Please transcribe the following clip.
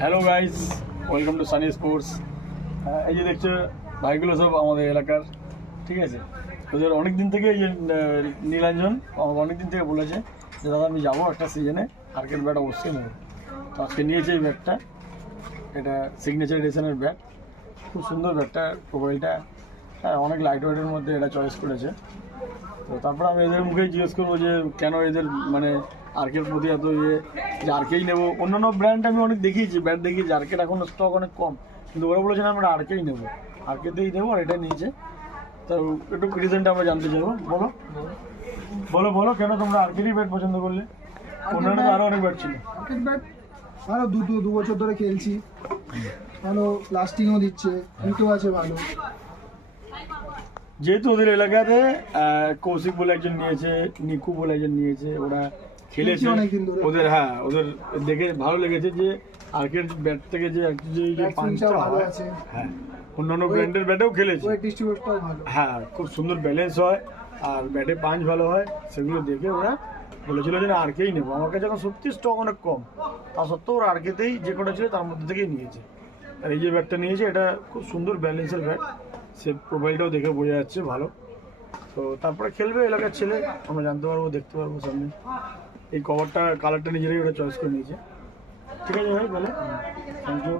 Hello guys, welcome to Sunny sports. এই যে দেখছো ভাইগুলো সব আমাদের এলাকার, ঠিক আছে। ওদের অনেক দিন থেকে এই যে নীলাঞ্জন আমাকে অনেক দিন থেকে বলেছে যে দাদা আমি যাবো একটা সিজনে ক্রিকেট ব্যাট অবশ্যই নেবো। তো আজকে নিয়েছে এই ব্যাটটা, এটা সিগনেচার এডিশনের ব্যাট, খুব সুন্দর ব্যাটটা, প্রোফাইলটা। হ্যাঁ, অনেক লাইট ওয়েটের মধ্যে এটা চয়েস করেছে। তো তারপর আমি এদের মুখেই জিজ্ঞেস করবো যে কেন এদের মানে আর্কের প্রতি এত ইয়ে, যে আর্কেই নেবো। অন্যান্য ব্র্যান্ড আমি অনেক দেখিয়েছি, ব্যাট দেখিয়েছি, আর্কের এখন স্টক অনেক কম, কিন্তু ওরা বলেছে না আমরা আর্কেই নেবো, আর্কেতেই নেবো, আর এটা নিয়েছে। তো একটু রিজনটা আমরা জানতে চাইবো। বলো বলো বলো কেন তোমরা আর্কেরই ব্যাট পছন্দ করলে? অন্যান্য আরও অনেক ব্যাট ছিল। ক্রিকেট ব্যাট ভালো, দু বছর ধরে খেলছি, ভালো লাস্টিংও দিচ্ছে, হিটও আছে ভালো। যেহেতু ওদের এলাকাতে কৌশিক বলে একজন নিয়েছে, নিকু বলে একজন নিয়েছে, ওরা খেলেছে অনেকদিন ধরে। ওদের, হ্যাঁ ওদের দেখে ভালো লেগেছে যে আর্কের ব্যাট থেকে যে পাঞ্চটা ভালো হয়, আছে। হ্যাঁ অন্যান্য ব্র্যান্ডের ব্যাটেও খেলেছে, ওয়েট ডিস্ট্রিবিউটটাও ভালো। হ্যাঁ খুব সুন্দর ব্যালেন্স হয় আর ব্যাটে পাঞ্চ ভালো হয়। সেগুলো দেখে ওরা বলেছিল যে না আর্কেই নেবো। আমার কাছে এখন সত্যি স্টক অনেক কম, তা সত্ত্বেও ওরা আর্কেতেই যে কটা ছিল তার মধ্যে থেকেই নিয়েছে। আর এই যে ব্যাটটা নিয়েছে, এটা খুব সুন্দর ব্যালেন্সের ব্যাট, সে প্রোফাইলটাও দেখে বোঝা যাচ্ছে ভালো। তো তারপরে খেলবে এলাকার ছেলে, আমরা জানতে পারবো, দেখতে পারবো সামনে। এই কভারটা কালারটা নিজেরাই ওরা চয়েস করে নিয়েছে। ঠিক আছে ভাই, বলে থ্যাংক ইউ।